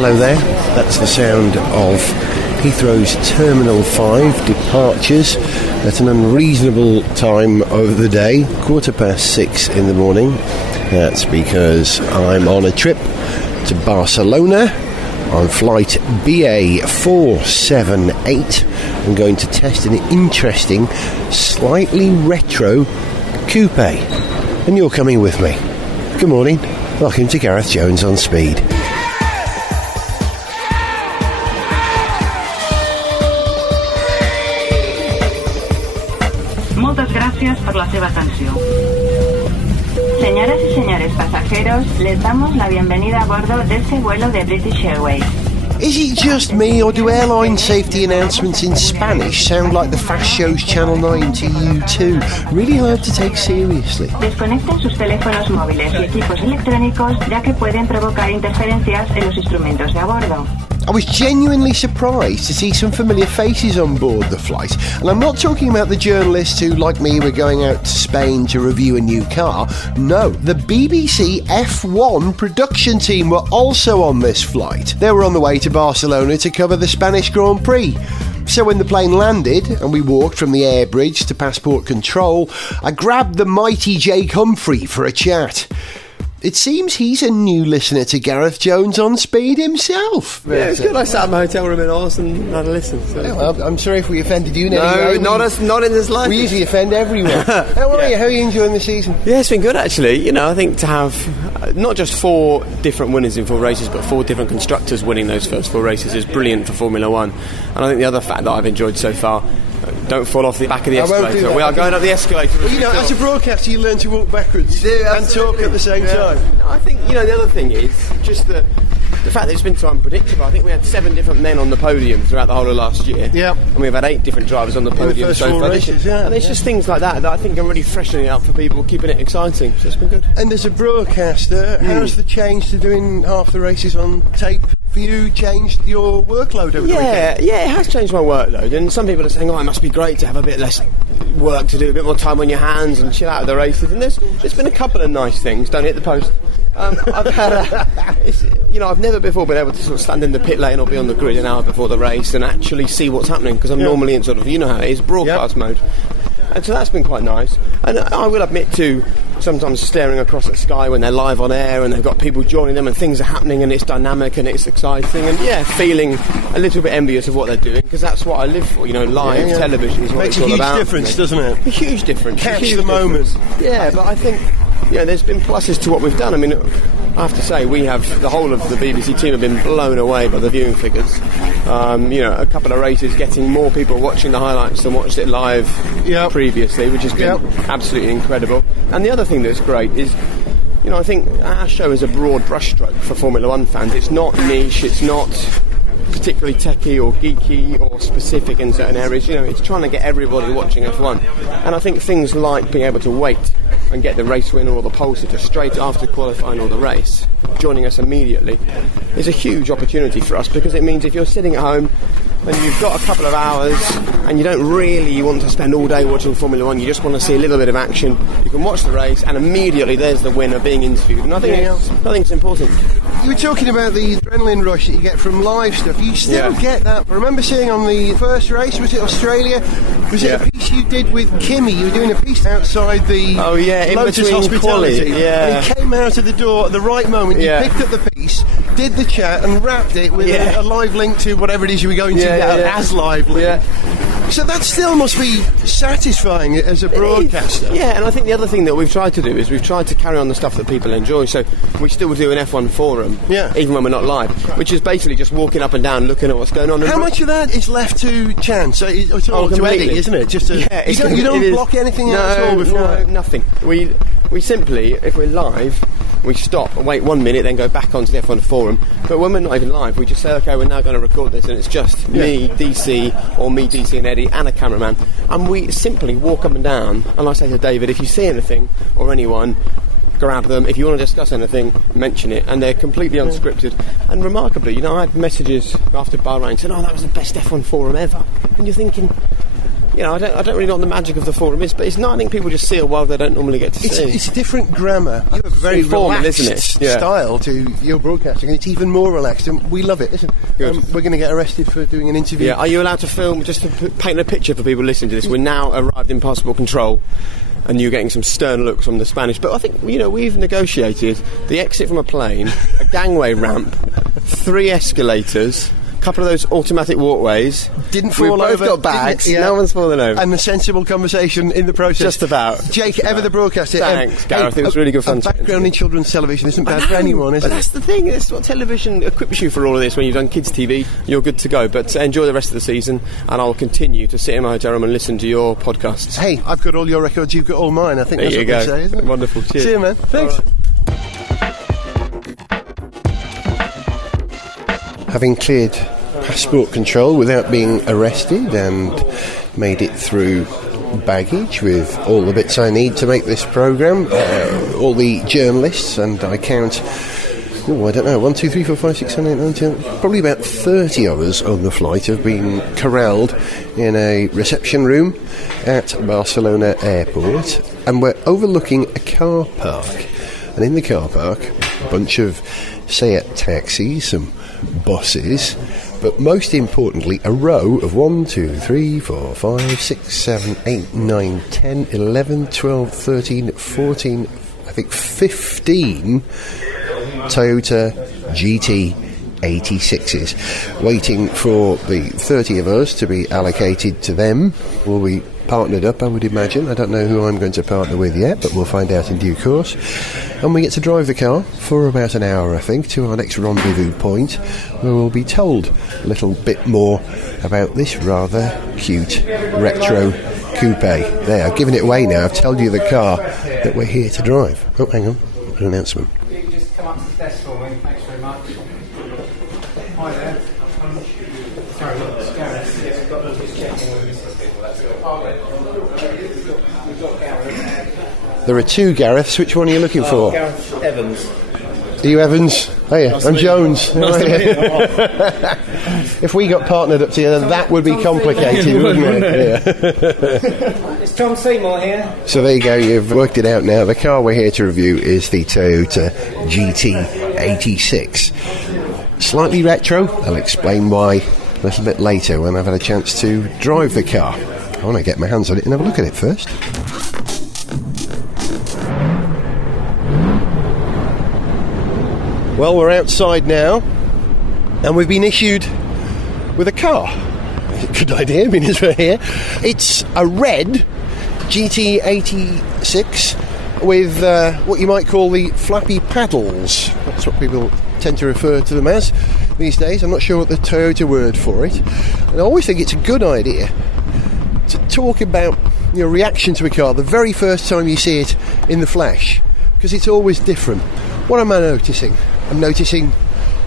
Hello there, that's the sound of Heathrow's Terminal 5 departures at an unreasonable time of the day, 6:15 in the morning. That's because I'm on a trip to Barcelona on flight BA478. I'm going to test an interesting, slightly retro coupe. And you're coming with me. Good morning, welcome to Gareth Jones on Speed. Moltes gràcies per la seva atenció. Señoras y señores pasajeros, les damos la bienvenida a bordo de este vuelo de British Airways. Is it just me, or do airline safety announcements in Spanish sound like the Fast Show's Channel 9 to you too? Really hard to take seriously. Desconecten sus teléfonos móviles y equipos electrónicos, ya que pueden provocar interferencias en los instrumentos de a bordo. I was genuinely surprised to see some familiar faces on board the flight. And I'm not talking about the journalists who, like me, were going out to Spain to review a new car. No, the BBC F1 production team were also on this flight. They were on the way to Barcelona to cover the Spanish Grand Prix. So when the plane landed and we walked from the air bridge to passport control, I grabbed the mighty Jake Humphrey for a chat. It seems he's a new listener to Gareth Jones on Speed himself. Yeah, it's good. I sat in my hotel room in Oz and had a listen. So. Yeah, well, I'm sorry if we offended you in any way. Not in this life. We usually offend everyone. How are you? How are you enjoying the season? Yeah, it's been good actually. You know, I think to have not just 4 different winners in 4 races, but 4 different constructors winning those first 4 races is brilliant for Formula One. And I think the other fact that I've enjoyed so far, don't fall off the back of the escalator. We are going up the escalator. Well, you know, as a broadcaster, you learn to walk backwards and talk at the same time. I think, you know, the other thing is just the fact that it's been so unpredictable. I think we had 7 different men on the podium throughout the whole of last year. Yeah. And we've had 8 different drivers on the podium so far. Races, yeah. And it's just things like that I think are really freshening it up for people, keeping it exciting. So it's been good. And as a broadcaster, how's the change to doing half the races on tape for you changed your workload over the weekend? Yeah, it has changed my workload. And some people are saying, it must be great to have a bit less work to do, a bit more time on your hands and chill out of the races. And there's been a couple of nice things. Don't hit the post. I've had I've never before been able to sort of stand in the pit lane or be on the grid an hour before the race and actually see what's happening, because I'm normally in sort of, you know how it is, broadcast mode. And so that's been quite nice. And I will admit to sometimes staring across at Sky when they're live on air and they've got people joining them and things are happening and it's dynamic and it's exciting, and feeling a little bit envious of what they're doing, because that's what I live for, live television is what it's all about. Makes a huge difference, doesn't it? A huge difference. Catch the moment. Yeah, but I think there's been pluses to what we've done. I mean, I have to say, the whole of the BBC team have been blown away by the viewing figures. A couple of races getting more people watching the highlights than watched it live previously, which has been absolutely incredible. And the other thing that's great is, I think our show is a broad brushstroke for Formula One fans. It's not niche, it's not particularly techie or geeky or specific in certain areas. It's trying to get everybody watching F1. And I think things like being able to wait and get the race winner or the pole sitter straight after qualifying or the race, joining us immediately, is a huge opportunity for us, because it means if you're sitting at home and you've got a couple of hours and you don't really want to spend all day watching Formula One, you just want to see a little bit of action, you can watch the race and immediately there's the winner being interviewed. And I think it's important. You were talking about the adrenaline rush that you get from live stuff. You still get that. I remember seeing on the first race, was it Australia? Was it a piece you did with Kimmy? You were doing a piece outside the Lotus Hospitality. And he came out of the door at the right moment. You picked up the piece, did the chat and wrapped it with a live link to whatever it is you were going to as live link. So that still must be satisfying as a broadcaster. Yeah, and I think the other thing that we've tried to do is we've tried to carry on the stuff that people enjoy. So we still do an F1 forum, even when we're not live, which is basically just walking up and down, looking at what's going on. How much of that is left to chance? It's all to Eddie, isn't it? Just you don't block anything else at all before? No, nothing. We simply, if we're live, we stop and wait 1 minute, then go back onto the F1 forum. But when we're not even live, we just say, okay, we're now going to record this, and it's just me, DC, or me, DC and Eddie, and a cameraman. And we simply walk up and down, and I say to David, if you see anything, or anyone, grab them. If you want to discuss anything, mention it. And they're completely unscripted. And remarkably, I had messages after Bahrain saying, that was the best F1 forum ever. And you're thinking, I don't really know what the magic of the forum is, but it's not. I think people just see a world they don't normally get to see. It's a different grammar. You have a very informal, relaxed isn't it? style to your broadcasting, and it's even more relaxed, and we love it. Listen, we're going to get arrested for doing an interview. Yeah, are you allowed to film, just to paint a picture for people listening to this? We're now arrived in passport control, and you're getting some stern looks from the Spanish. But I think, we've negotiated the exit from a plane, a gangway ramp, 3 escalators, a couple of those automatic walkways. Didn't fall over. We've both got bags. No one's fallen over. And the sensible conversation in the process. Just about. Jake, ever the broadcaster. Thanks, Gareth. It was really good fun. Background in children's television isn't bad for anyone, is it? But that's the thing. That's what television equips you for all of this. When you've done kids' TV, you're good to go. But enjoy the rest of the season, and I'll continue to sit in my hotel room and listen to your podcasts. Hey, I've got all your records. You've got all mine. I think that's what they say, isn't it? Wonderful. Cheers. See you, man. Thanks. Having cleared passport control without being arrested and made it through baggage with all the bits I need to make this programme, all the journalists, and I count, I don't know, 1, 2, 3, 4, 5, 6, 7, 8, 9, 10, probably about 30 of us on the flight have been corralled in a reception room at Barcelona airport, and we're overlooking a car park, and in the car park a bunch of Seat taxis, some buses, but most importantly a row of 1, 2, 3, 4, 5, 6, 7, 8, 9, 10, 11, 12, 13, 14, I think 15 Toyota GT 86s, waiting for the 30 of us to be allocated to them. We'll be partnered up, I would imagine. I don't know who I'm going to partner with yet, but we'll find out in due course. And we get to drive the car for about an hour, I think, to our next rendezvous point, where we'll be told a little bit more about this rather cute retro coupe. There, I've given it away now. I've told you the car that we're here to drive. Oh, hang on, an announcement. You can just come up to the desk for me. Thanks very much. Hi there. Sorry, look, it's Gareth. Yes, we've got to just checking with missing people. That's all. We've got Gareth. There are 2 Gareths. Which one are you looking for? Gareth Evans. Are you Evans? Oh yeah, I'm Jones. If we got partnered up together, that would be complicated, wouldn't it? Yeah. It's Tom Seymour here. So there you go, you've worked it out now. The car we're here to review is the Toyota GT 86. Slightly retro, I'll explain why a little bit later when I've had a chance to drive the car. I want to get my hands on it and have a look at it first. Well, we're outside now, and we've been issued with a car. Good idea, I mean, as we're here. It's a red GT86 with what you might call the flappy paddles. That's what people tend to refer to them as these days. I'm not sure what the Toyota word for it. And I always think it's a good idea to talk about your reaction to a car the very first time you see it in the flesh, because it's always different. What am I noticing? I'm noticing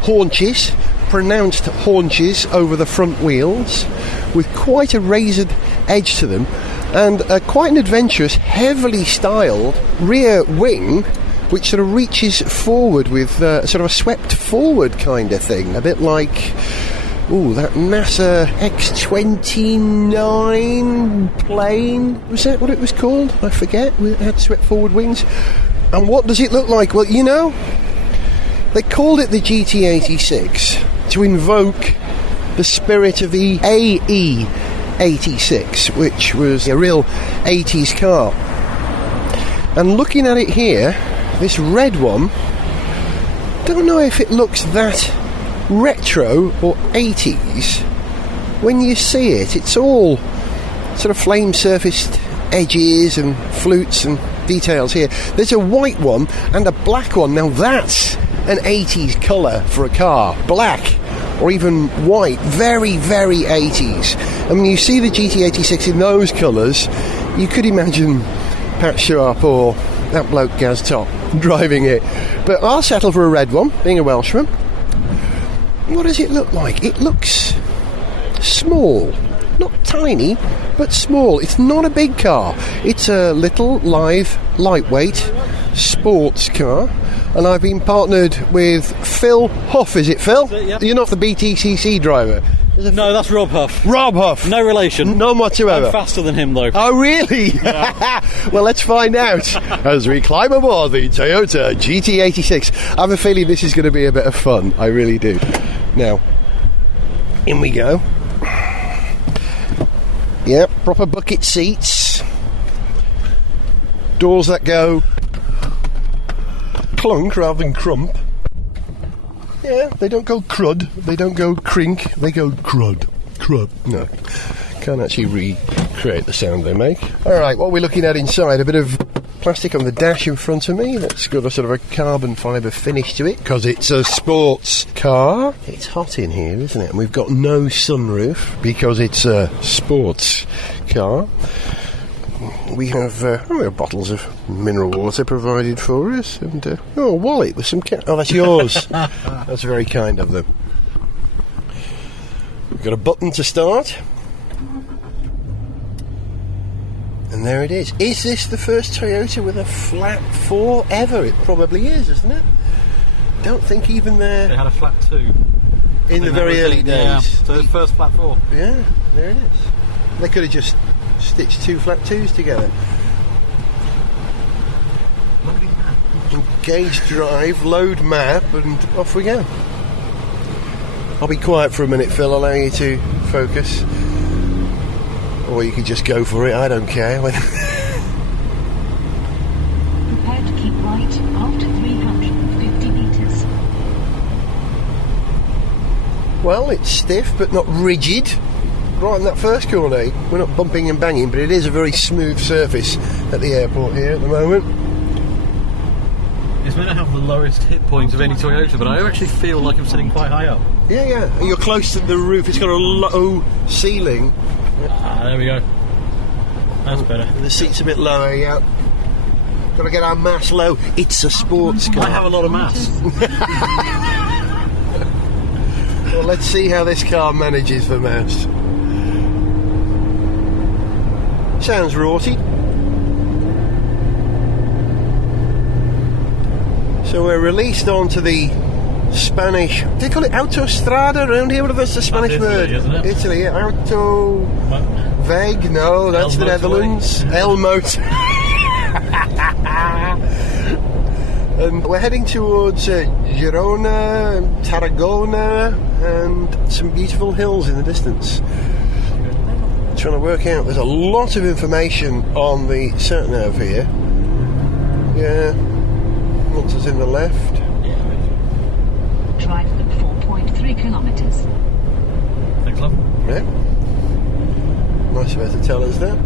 haunches, pronounced haunches over the front wheels with quite a razored edge to them, and quite an adventurous, heavily styled rear wing which sort of reaches forward with sort of a swept forward kind of thing, a bit like that NASA X-29 plane, was that what it was called? I forget, it had swept forward wings. And what does it look like? Well, they called it the GT86 to invoke the spirit of the AE86, which was a real 80s car. And looking at it here, this red one, don't know if it looks that retro or 80s. When you see it, it's all sort of flame-surfaced edges and flutes and details here. There's a white one and a black one. Now that's an 80s colour for a car. Black or even white. Very, very 80s. I mean, you see the GT86 in those colours, you could imagine Pat Sharp or that bloke Gaz Top driving it. But I'll settle for a red one, being a Welshman. What does it look like? It looks small. Not tiny, but small. It's not a big car. It's a little, lithe, lightweight sports car. And I've been partnered with Phil Huff, is it, Phil? Yeah. You're not the BTCC driver. No, that's Rob Huff. Rob Huff. No relation. None whatsoever. I'm faster than him, though. Oh, really? Well, let's find out as we climb aboard the Toyota GT86. I have a feeling this is going to be a bit of fun. I really do. Now, in we go. Yep, proper bucket seats. Doors that go clunk rather than crump. Yeah, they don't go crud, they don't go crink, they go crud. Crud. No, can't actually recreate the sound they make. Alright, what we're looking at inside, a bit of plastic on the dash in front of me that's got a sort of a carbon fibre finish to it because it's a sports car. It's hot in here, isn't it? And we've got no sunroof because it's a sports car. We have bottles of mineral water provided for us, and a wallet with some oh, that's yours. That's very kind of them. We've got a button to start, and there it is. Is this the first Toyota with a flat 4 ever? It probably is, isn't it? Don't think even they had a flat 2 in the very early days. Yeah, so the first flat 4. Yeah, there it is. They could have just stitched 2 flat 2s together. Engage drive, load map, and off we go. I'll be quiet for a minute, Phil, allow you to focus. Or you could just go for it, I don't care. Prepare to keep right after 350 metres. Well, it's stiff but not rigid. Right in that first corner, we're not bumping and banging, but it is a very smooth surface at the airport here at the moment. It's meant to have the lowest hit points of any Toyota, but I actually feel like I'm sitting quite high up. Yeah. And you're close to the roof. It's got a low ceiling. There we go. That's better. The seat's a bit lower, yeah. Got to get our mass low. It's a sports car. I have a lot of mass. Well, let's see how this car manages for mass. Sounds rorty. So we're released onto the Spanish. Do they call it Autostrada around here? What is the Spanish word? Italy, isn't it? Italy, yeah. Auto. Veg? No, that's the Netherlands. El Motor. And we're heading towards Girona and Tarragona and some beautiful hills in the distance. Trying to work out, there's a lot of information on the sat-nav here. Yeah, once it's in the left. Drive at 4.3 kilometres. Thanks, love. Yeah. Nice of her to tell us that.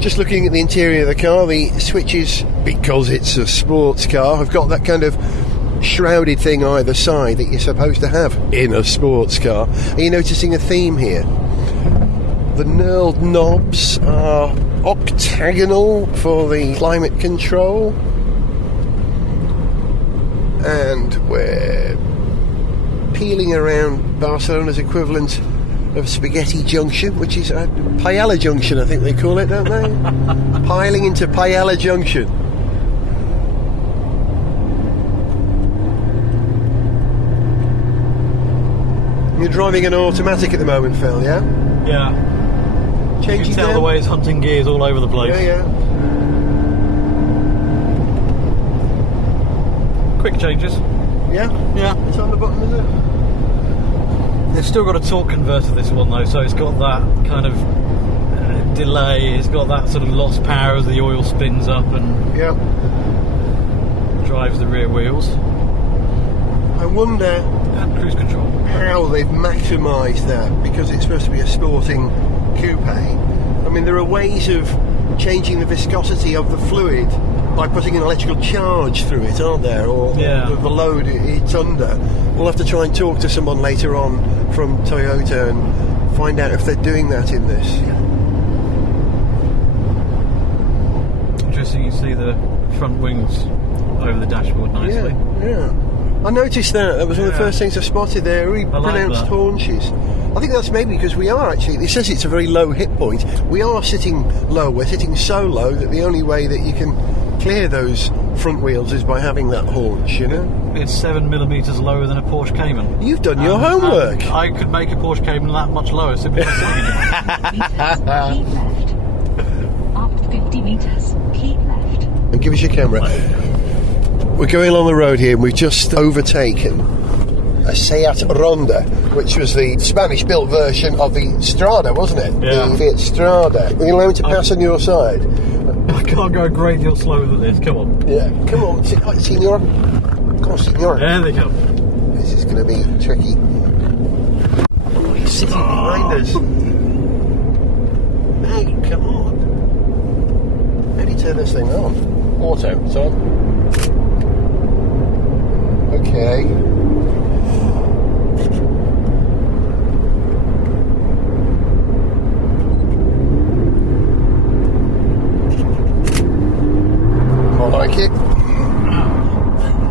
Just looking at the interior of the car, the switches, because it's a sports car, have got that kind of shrouded thing either side that you're supposed to have in a sports car. Are you noticing a theme here? The knurled knobs are octagonal for the climate control, and we're peeling around Barcelona's equivalent of Spaghetti Junction, which is Paella Junction, I think they call it, don't they? Piling into Paella Junction. You're driving an automatic at the moment, Phil, yeah? Yeah. You Changing can tell down? the way it's hunting gears all over the place. Yeah. Quick changes. Yeah? Yeah. It's on the button, is it? They've still got a torque converter, this one, though, so it's got that kind of delay. It's got that sort of lost power as the oil spins up and drives the rear wheels. I wonder And cruise control. how they've maximised that, because it's supposed to be a sporting coupe. I mean, there are ways of changing the viscosity of the fluid by putting an electrical charge through it, aren't there? Or the load it's under. We'll have to try and talk to someone later on from Toyota and find out if they're doing that in this. Interesting, you see the front wings over the dashboard nicely. Yeah. I noticed that. That was one of the first things I spotted there. Really pronounced haunches. I think that's maybe because we are actually, it says it's a very low hit point. We are sitting low. We're sitting so low that the only way that you can clear those front wheels is by having that haunch, you know? It's 7mm lower than a Porsche Cayman. You've done your homework. I could make a Porsche Cayman that much lower simply by sitting in it. Keep left. After 50 metres, keep left. And give us your camera. We're going along the road here and we've just overtaken a Seat Ronda, which was the Spanish-built version of the Strada, wasn't it? Yeah. The Fiat Strada. Will you allow me to pass on your side? I can't go a great deal slower than this. Come on. Yeah. Come on, Signor. Come on, Signor. There they come. This is going to be tricky. Oh, he's sitting behind us. Hey, come on. How do you turn this thing on? Auto, it's on. Okay. I like it.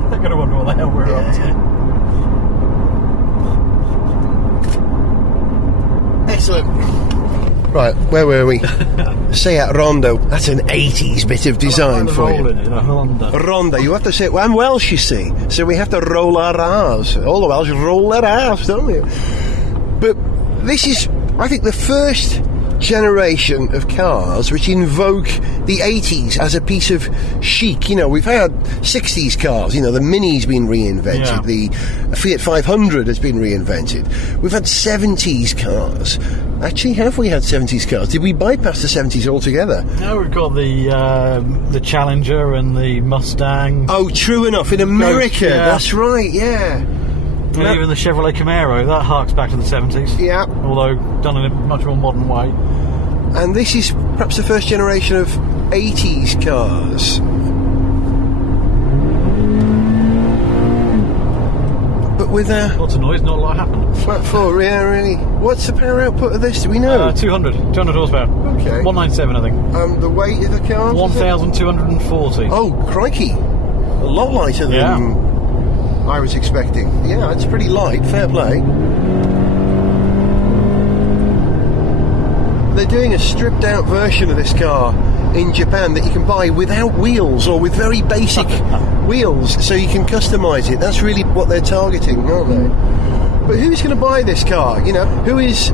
They're going to wonder what the hell we're up to. Excellent. Right, where were we? Seat Rondo. That's an 80s bit of design for you. In it, a Honda. Ronda, you have to say, well, I'm Welsh, you see, so we have to roll our R's. All the Welsh roll their R's, don't we? But this is, I think, the first generation of cars which invoke the 80s as a piece of chic. You know, we've had 60s cars, you know, the Mini's been reinvented, Yeah. the Fiat 500 has been reinvented. We've had 70s cars. Actually, have we had 70s cars? Did we bypass the 70s altogether? Now we've got the Challenger and the Mustang. Oh, true enough, in America, yeah. that's right, yeah. And even the Chevrolet Camaro, that harks back to the 70s. Yeah. Although done in a much more modern way. And this is perhaps the first generation of 80s cars. But with a Lots of noise, not a lot happened. flat four, yeah, really. What's the power output of this? Do we know? 200 horsepower. Okay. 197, I think. The weight of the car? 1,240. Oh, crikey. A lot lighter than Yeah. I was expecting. Yeah, it's pretty light, fair play. They're doing a stripped out version of this car in Japan that you can buy without wheels or with very basic wheels, so you can customise it. That's really what they're targeting, aren't they? But who's going to buy this car? You know, who is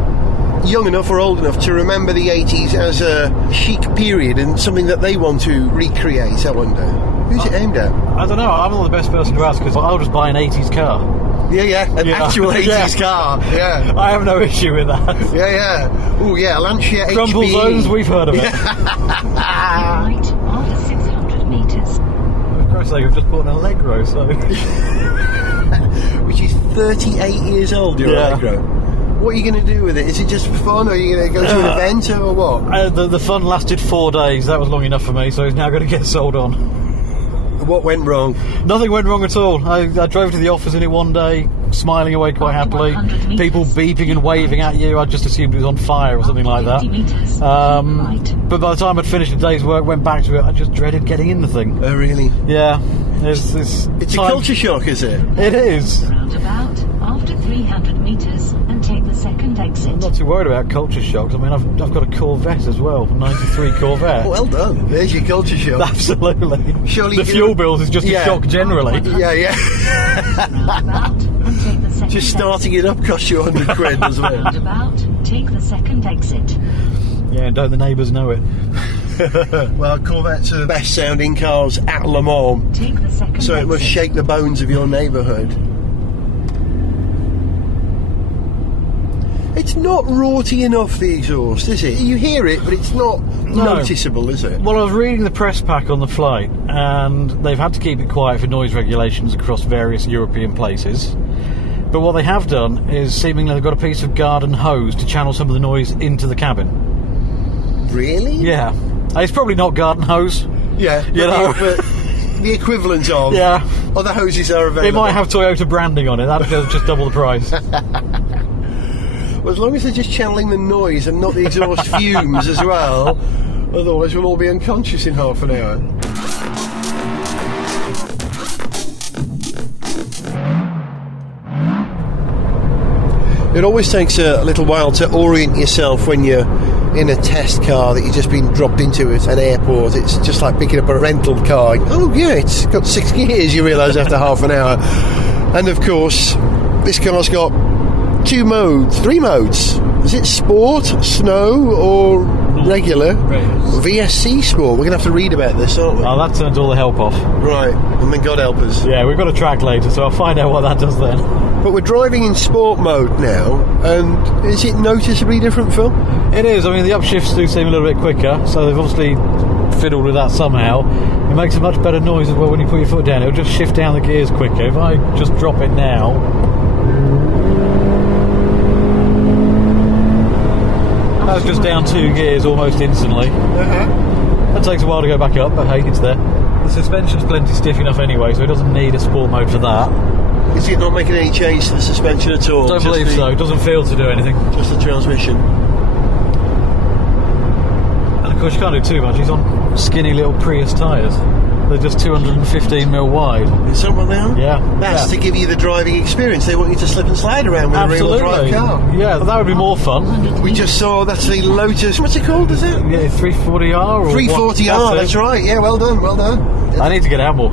young enough or old enough to remember the 80s as a chic period and something that they want to recreate, I wonder? Who's it aimed at? I don't know, I'm not the best person to ask because I'll just buy an 80s car. Yeah, an actual 80s car. Yeah. I have no issue with that. Yeah. Oh, yeah, Lancia HB. Crumble zones, we've heard of it. Right after 600 metres. For Christ's sake, I've just bought an Allegro, so... Which is 38 years old, your Yeah. Allegro. What are you going to do with it? Is it just for fun, or are you going to go to an event, or what? The fun lasted 4 days. That was long enough for me, so it's now going to get sold on. What went wrong? Nothing went wrong at all. I drove to the office in it one day, smiling away quite happily. 100 metres. People beeping and waving at you. I just assumed it was on fire or something like that. 50 metres. Right. But by the time I'd finished the day's work, went back to it, I just dreaded getting in the thing. Oh, really? Yeah. It's a culture shock, is it? It is. Roundabout after 300 metres and take the second exit. I'm not too worried about culture shocks. I mean, I've got a Corvette as well, a 93 Corvette. Well done. There's your culture shock. Absolutely. Surely the you fuel can- bills is just Yeah. a shock generally. Yeah. Roundabout and take the second Just starting it up costs you 100 quid, doesn't it? Roundabout, take the second exit. Yeah, and don't the neighbours know it? Well, Corvettes are the best sounding cars at Le Mans, Take the second so exit. it must shake the bones of your neighbourhood. It's not raughty enough, the exhaust, is it? You hear it, but it's not noticeable, is it? Well, I was reading the press pack on the flight, and they've had to keep it quiet for noise regulations across various European places. But what they have done is seemingly they've got a piece of garden hose to channel some of the noise into the cabin. Really? Yeah. It's probably not garden hose. Yeah. You know. But the equivalent of Yeah. other hoses are available. It might have Toyota branding on it. That'd just double the price. Well, as long as they're just channeling the noise and not the exhaust fumes as well, otherwise we'll all be unconscious in half an hour. It always takes a little while to orient yourself when you're in a test car that you've just been dropped into at an airport. It's just like picking up a rental car. Oh yeah, it's got 6 gears, you realise after half an hour. And of course, this car's got 3 modes. Is it Sport, Snow, or regular? VSC Sport. We're going to have to read about this, aren't we? Oh, that turns all the help off. Right, and then God help us. Yeah, we've got a track later, so I'll find out what that does then. But we're driving in Sport mode now, and is it noticeably different, Phil? It is. I mean, the upshifts do seem a little bit quicker, so they've obviously fiddled with that somehow. It makes a much better noise as well when you put your foot down. It'll just shift down the gears quicker. If I just drop it now... That's just down 2 gears almost instantly. That takes a while to go back up, but hey, it's there. The suspension's plenty stiff enough anyway, so it doesn't need a sport mode for that. Is it not making any change to the suspension at all? Don't believe so. It doesn't feel to do anything. Just the transmission. And of course you can't do too much. He's on skinny little Prius tyres. They're just 215mm wide. Is that what they are? Yeah. That's to give you the driving experience. They want you to slip and slide around with Absolutely. a real drive car. Yeah, that would be more fun. We just saw, that's the Lotus, what's it called, is it? Yeah, 340R or 340R, that's right. Yeah, well done. I need to get out more.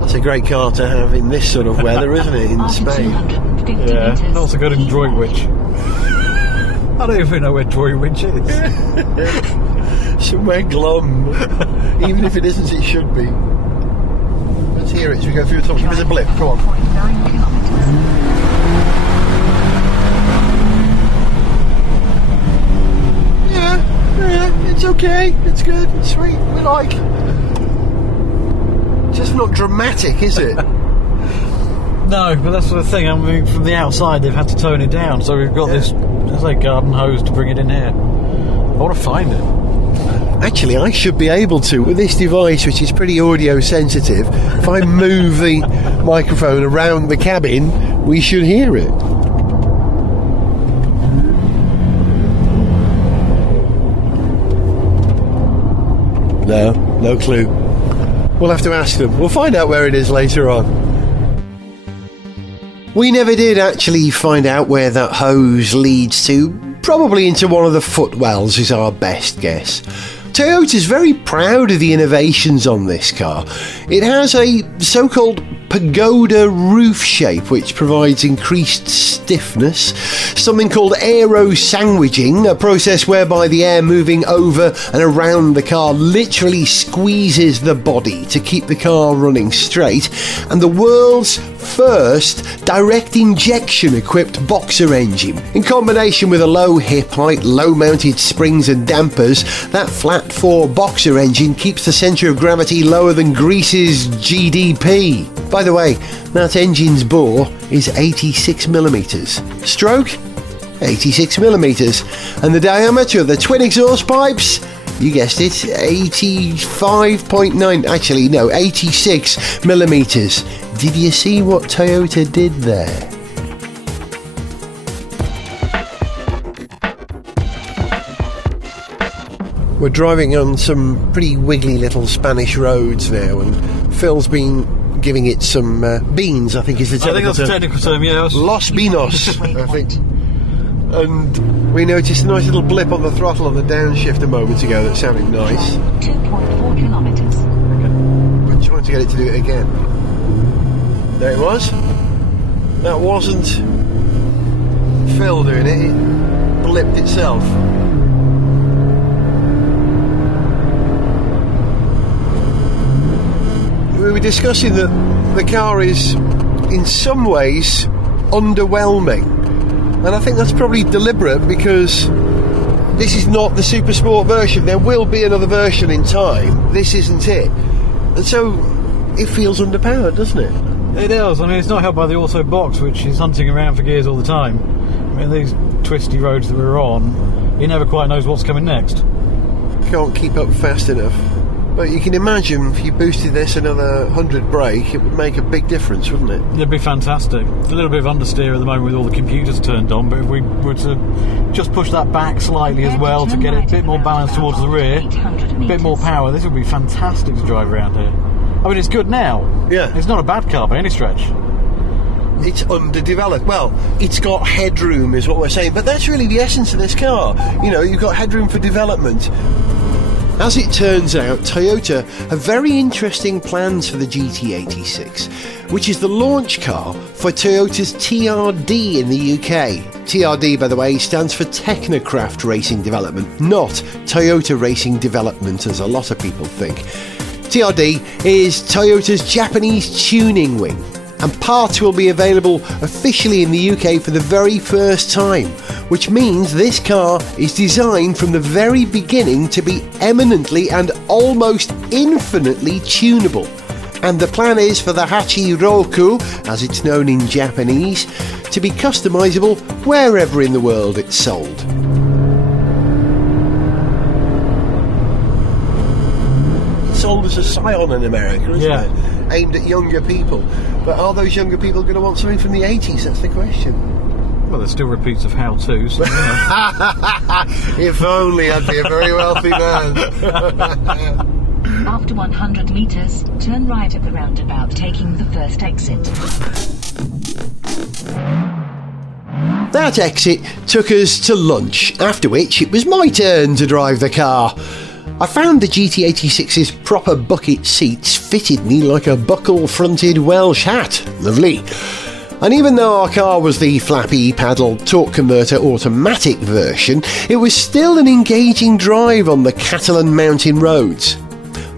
That's a great car to have in this sort of weather, isn't it, in Spain? Yeah, not so good in Droitwich. I don't even know where Droitwich is. Somewhere glum. Even if it isn't, it should be. Let's hear it as we go through the top. Give us a blip, come on. 9 kilometres. Yeah, it's okay. It's good, it's sweet, we like. Just not dramatic, is it? No, but that's the thing. I mean, from the outside, they've had to tone it down, so we've got this, as I say, garden hose to bring it in here. I want to find it. Actually, I should be able to, with this device, which is pretty audio sensitive. If I move the microphone around the cabin, we should hear it. No clue. We'll have to ask them. We'll find out where it is later on. We never did actually find out where that hose leads to. Probably into one of the footwells is our best guess. Toyota's very proud of the innovations on this car. It has a so-called pagoda roof shape which provides increased stiffness, something called aero sandwiching, a process whereby the air moving over and around the car literally squeezes the body to keep the car running straight, and the world's first direct injection equipped boxer engine. In combination with a low hip height, low mounted springs and dampers, that flat 4 boxer engine keeps the centre of gravity lower than Greece's GDP. By the way, that engine's bore is 86mm. Stroke? 86mm. And the diameter of the twin exhaust pipes? You guessed it, 85.9, actually no, 86mm. Did you see what Toyota did there? We're driving on some pretty wiggly little Spanish roads now, and Phil's been giving it some beans, I think is the technical term. I think that's the technical term, yeah. Los Vinos, I think. And we noticed a nice little blip on the throttle on the downshift a moment ago that sounded nice. 2.4 kilometres. I just wanted to get it to do it again. There it was. That wasn't Phil doing it, it blipped itself. We were discussing that the car is in some ways underwhelming, and I think that's probably deliberate because this is not the super sport version. There will be another version in time. This isn't it, and so it feels underpowered, doesn't it? It does. I mean, it's not helped by the auto box, which is hunting around for gears all the time. I mean, these twisty roads that we're on, he never quite knows what's coming next. Can't keep up fast enough. But you can imagine if you boosted this another 100 brake, it would make a big difference, wouldn't it? It'd be fantastic. A little bit of understeer at the moment with all the computers turned on, but if we were to just push that back slightly as well to get it a bit more balanced towards the rear, a bit more power, this would be fantastic to drive around here. I mean, it's good now. Yeah. It's not a bad car by any stretch. it's underdeveloped. Well, it's got headroom is what we're saying, but that's really the essence of this car. You know, you've got headroom for development. As it turns out, Toyota have very interesting plans for the GT86, which is the launch car for Toyota's TRD in the UK. TRD, by the way, stands for Technocraft Racing Development, not Toyota Racing Development, as a lot of people think. TRD is Toyota's Japanese tuning wing, and parts will be available officially in the UK for the very first time, which means this car is designed from the very beginning to be eminently and almost infinitely tunable. And the plan is for the Hachiroku, as it's known in Japanese, to be customisable wherever in the world it's sold. It's sold as a Scion in America, isn't it? Aimed at younger people. But are those younger people going to want something from the 80s? That's the question. Well, there's still repeats of how-tos. So, you know. If only I'd be a very wealthy man. After 100 metres, turn right at the roundabout, taking the first exit. That exit took us to lunch, after which it was my turn to drive the car. I found the GT86's proper bucket seats fitted me like a buckle-fronted Welsh hat. Lovely. And even though our car was the flappy paddle torque converter automatic version, it was still an engaging drive on the Catalan mountain roads.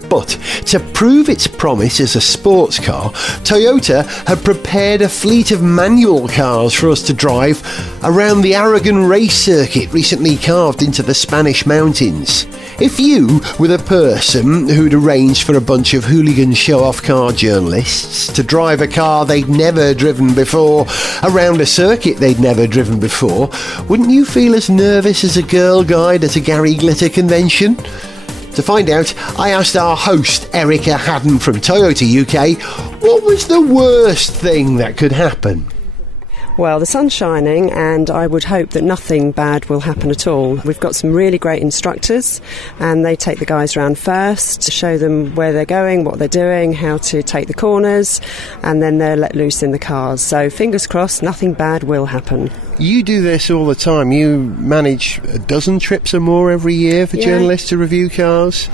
But to prove its promise as a sports car, Toyota had prepared a fleet of manual cars for us to drive around the Aragon race circuit recently carved into the Spanish mountains. If you were the person who'd arranged for a bunch of hooligan show-off car journalists to drive a car they'd never driven before around a circuit they'd never driven before, wouldn't you feel as nervous as a girl guide at a Gary Glitter convention? To find out, I asked our host, Erica Haddon from Toyota UK, what was the worst thing that could happen? Well, the sun's shining and I would hope that nothing bad will happen at all. We've got some really great instructors and they take the guys around first to show them where they're going, what they're doing, how to take the corners, and then they're let loose in the cars. So fingers crossed, nothing bad will happen. You do this all the time. You manage a dozen trips or more every year for journalists to review cars.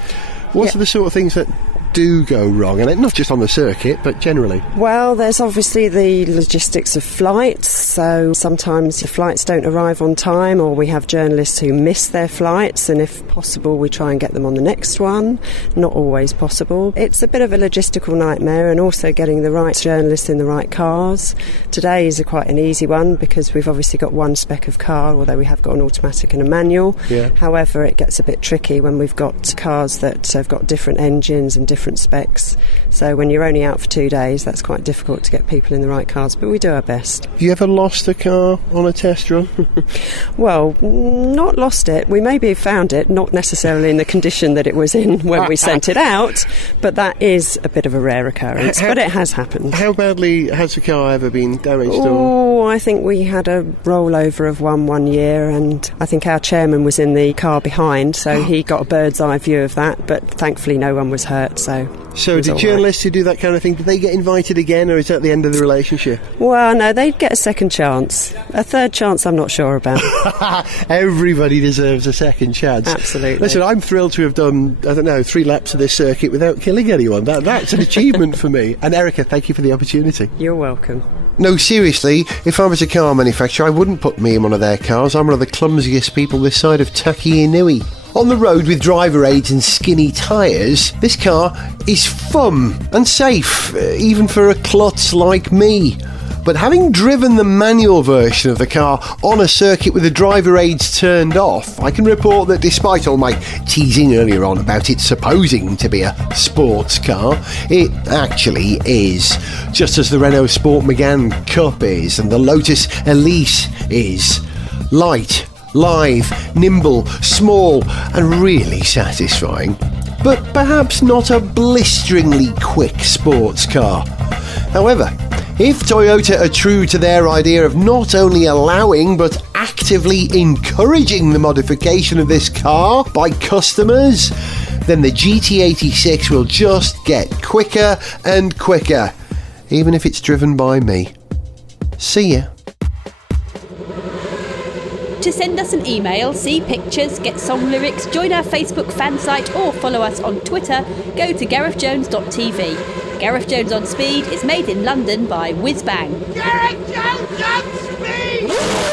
What are the sort of things that do go wrong, and not just on the circuit but generally? Well, there's obviously the logistics of flights, so sometimes the flights don't arrive on time, or we have journalists who miss their flights, and if possible we try and get them on the next one. Not always possible. It's a bit of a logistical nightmare, and also getting the right journalists in the right cars. Today is quite an easy one because we've obviously got one spec of car, although we have got an automatic and a manual. However, it gets a bit tricky when we've got cars that have got different engines and different specs, so when you're only out for 2 days, that's quite difficult to get people in the right cars, but we do our best. Have you ever lost a car on a test run? Well, not lost it. We maybe found it, not necessarily in the condition that it was in when we sent it out, but that is a bit of a rare occurrence, but it has happened. How badly has the car ever been damaged? I think we had a rollover of one year, and I think our chairman was in the car behind, so he got a bird's eye view of that, but thankfully no one was hurt. So did journalists who do that kind of thing, do they get invited again, or is that the end of the relationship? Well, no, they'd get a second chance. A third chance I'm not sure about. Everybody deserves a second chance. Absolutely. Listen, I'm thrilled to have done, 3 laps of this circuit without killing anyone. That's an achievement for me. And Erica, thank you for the opportunity. You're welcome. No, seriously, if I was a car manufacturer, I wouldn't put me in one of their cars. I'm one of the clumsiest people this side of Taki Inui. On the road with driver aids and skinny tyres, this car is fun and safe, even for a klutz like me. But having driven the manual version of the car on a circuit with the driver aids turned off, I can report that despite all my teasing earlier on about it supposing to be a sports car, it actually is. Just as the Renault Sport Megane Coupe is and the Lotus Elise is. Light, live, nimble, small and really satisfying. But perhaps not a blisteringly quick sports car. However, if Toyota are true to their idea of not only allowing but actively encouraging the modification of this car by customers, then the GT86 will just get quicker and quicker, even if it's driven by me. See ya. To send us an email, see pictures, get song lyrics, join our Facebook fan site or follow us on Twitter, go to garethjones.tv. Gareth Jones on Speed is made in London by Whizbang. Gareth Jones on Speed!